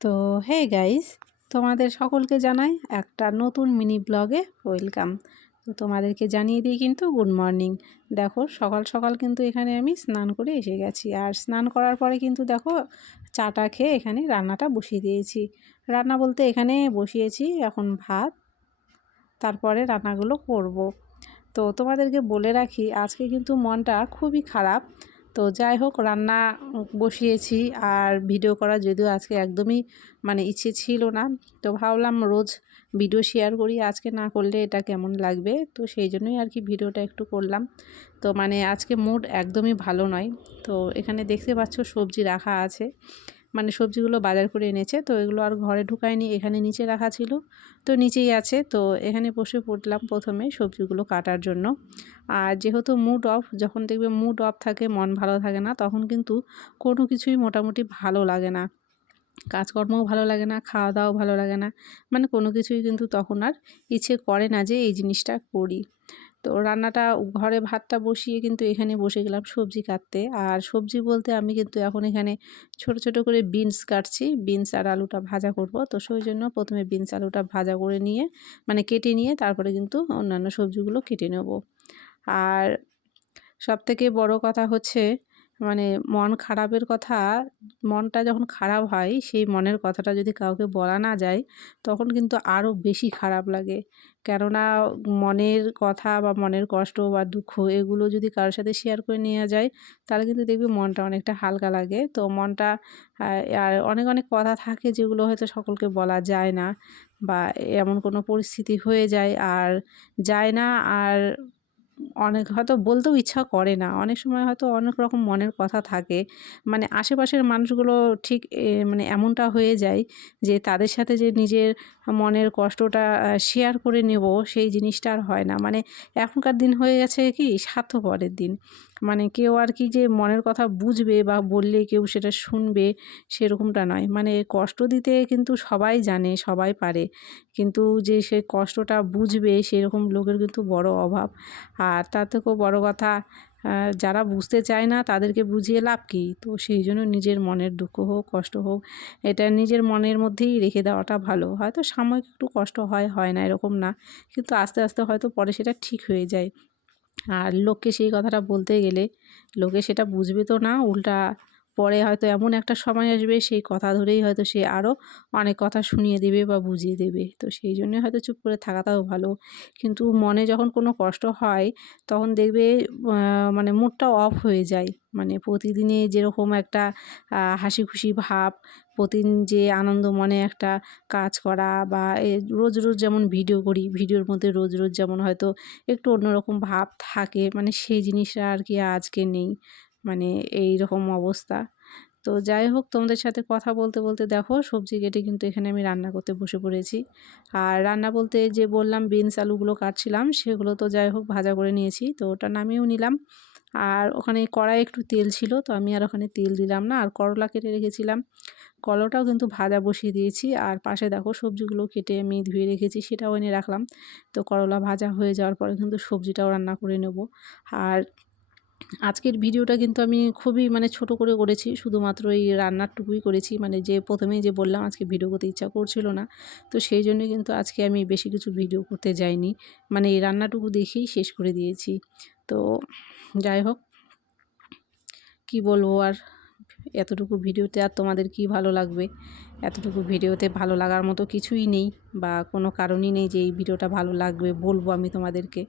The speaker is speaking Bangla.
তো হে গাইস তোমাদের সকলকে জানাই একটা নতুন মিনি ব্লগে ওয়েলকাম তো তোমাদেরকে জানিয়ে দিই কিন্তু গুড মর্নিং দেখো, সকাল সকাল কিন্তু এখানে আমি স্নান করে এসে গেছি। আর স্নান করার পরে কিন্তু দেখো, চাটা খেয়ে এখানে রান্নাটা বসিয়ে দিয়েছি। রান্না বলতে এখানে বসিয়েছি এখন ভাত, তারপরে রান্নাগুলো করব। তো তোমাদেরকে বলে রাখি, আজকে কিন্তু মনটা খুবই খারাপ। তো যাই হোক, রান্না বসিয়েছি আর ভিডিও করা যদিও আজকে একদমই মানে ইচ্ছে ছিল না। তো ভাবলাম রোজ ভিডিও শেয়ার করি, আজকে না করলে এটা কেমন লাগবে? তো সেই জন্যই আর কি ভিডিওটা একটু করলাম। তো মানে আজকে মুড একদমই ভালো নয়। তো এখানে দেখতে পাচ্ছ সবজি রাখা আছে। মানে সবজিগুলো বাজার করে এনেছে, তো এগুলো আর ঘরে ঢুকায়নি, এখানে নিচে রাখা ছিল। তো নিচেই আছে, তো এখানে বসে পড়লাম প্রথমে সবজিগুলো কাটার জন্য। আর যেহেতু মুড অফ যখন দেখবে মুড অফ থাকে, মন ভালো থাকে না, তখন কিন্তু কোনো কিছুই মোটামুটি ভালো লাগে না। কাজকর্মও ভালো লাগে না খাওয়া দাওয়াও ভালো লাগে না মানে কোনো কিছুই কিন্তু তখন আর ইচ্ছে করে না যে এই জিনিসটা করি। তো রান্নাটা ঘরে ভাতটা বসিয়ে কিন্তু এখানে বসে গেলাম সবজি কাটতে। আর সবজি বলতে আমি কিন্তু এখন এখানে ছোট ছোট করে বিনস কাটছি। বিনস আর আলুটা ভাজা করব। তো সেই জন্য প্রথমে বিনস, আলুটা ভাজা করে নিয়ে মানে কেটে নিয়ে তারপরে কিন্তু অন্যান্য সবজিগুলো কেটে নেব। আর সবথেকে বড় কথা হচ্ছে মানে মন খারাপের কথা, মনটা যখন খারাপ হয়, সেই মনের কথাটা যদি কাউকে বলা না যায়, তখন কিন্তু আরও বেশি খারাপ লাগে। কেননা মনের কথা বা মনের কষ্ট বা দুঃখ এগুলো যদি কারোর সাথে শেয়ার করে নেওয়া যায়, তাহলে কিন্তু দেখবি মনটা অনেকটা হালকা লাগে। তো মনটা আর অনেক অনেক কথা থাকে যেগুলো হয়তো সকলকে বলা যায় না বা এমন কোনো পরিস্থিতি হয়ে যায় আর যায় না। আর অনেক হয়তো বলতেও ইচ্ছা করে না। অনেক সময় হয়তো অনেক রকম মনের কথা থাকে। মানে আশেপাশের মানুষগুলো ঠিক মানে এমনটা হয়ে যায় যে তাদের সাথে যে নিজের মনের কষ্টটা শেয়ার করে নেব সেই জিনিসটা আর হয় না। মানে এখনকার দিন হয়ে গেছে কি স্বার্থপরের দিন। মানে কেউ আর কি যে মনের কথা বুঝবে বা বললে কেউ সেটা শুনবে সেরকমটা নয়। মানে কষ্ট দিতে কিন্তু সবাই জানে, সবাই পারে। কিন্তু যে সে কষ্টটা বুঝবে সেরকম লোকের কিন্তু বড় অভাব। আর তার থেকেও বড় কথা যারা বুঝতে চায় না তাদেরকে বুঝিয়ে লাভ কী? তো সেই জন্য নিজের মনের দুঃখ হোক, কষ্ট হোক, এটা নিজের মনের মধ্যেই রেখে দেওয়াটা ভালো। হয়তো সাময়িক একটু কষ্ট হয় হয় না এরকম না, কিন্তু আস্তে আস্তে হয়তো পরে সেটা ঠিক হয়ে যায়। আর লোককে সেই কথাটা বলতে গেলে, লোকে সেটা বুঝবে তো না, উল্টা পরে হয়তো এমন একটা সময় আসবে, সেই কথা ধরেই হয়তো সে আরও অনেক কথা শুনিয়ে দেবে বা বুঝিয়ে দেবে। তো সেই জন্যে হয়তো চুপ করে থাকাটাও ভালো। কিন্তু মনে যখন কোনো কষ্ট হয়, তখন দেখবে মানে মুডটা অফ হয়ে যায়। মানে প্রতিদিনে যেরকম একটা হাসি খুশি ভাব, প্রতিদিন যে আনন্দ মনে একটা কাজ করা বা রোজ রোজ যেমন ভিডিও করি ভিডিওর মধ্যে রোজ রোজ যেমন হয়তো একটু অন্যরকম ভাব থাকে মানে সেই জিনিসটা আর কি আজকে নেই। মানে এই রকম অবস্থা। তো যাই হোক, তোমাদের সাথে কথা বলতে বলতে দেখো, সবজি কেটে কিন্তু এখানে আমি রান্না করতে বসে পড়েছি। আর রান্না বলতে যে বললাম, বিনস আলুগুলো কাটছিলাম, সেগুলো তো যাই হোক ভাজা করে নিয়েছি, তো ওটা নামিয়েও নিলাম। আর ওখানে কড়াই একটু তেল ছিল, তো আমি আর ওখানে তেল দিলাম না, আর করলা কেটে রেখেছিলাম। কলাটাও কিন্তু ভাজা বসিয়ে দিয়েছি, আর পাশে দেখো সবজিগুলো কেটে আমি ধুয়ে রেখেছি, সেটাও এনে রাখলাম। তো করলা ভাজা হয়ে যাওয়ার পরে কিন্তু সবজিটাও রান্না করে নেব। আর আজকের ভিডিওটা কিন্তু আমি খুবই মানে ছোট করে করেছি, শুধুমাত্র এই রান্নারটুকুই করেছি। মানে যে প্রথমেই যে বললাম, আজকে ভিডিও করতে ইচ্ছা করছিল না। তো সেই জন্য কিন্তু আজকে আমি বেশি কিছু ভিডিও করতে যাইনি। মানে এই রান্নাটুকু দেখেই শেষ করে দিয়েছি। তো যাই হোক, কি বলব আর? এতটুকু ভিডিওতে আর তোমাদের কি ভালো লাগবে? এতটুকু ভিডিওতে ভালো লাগার মতো কিছুই নেই বা কোনো কারণই নেই যে এই ভিডিওটা ভালো লাগবে বলব আমি তোমাদেরকে।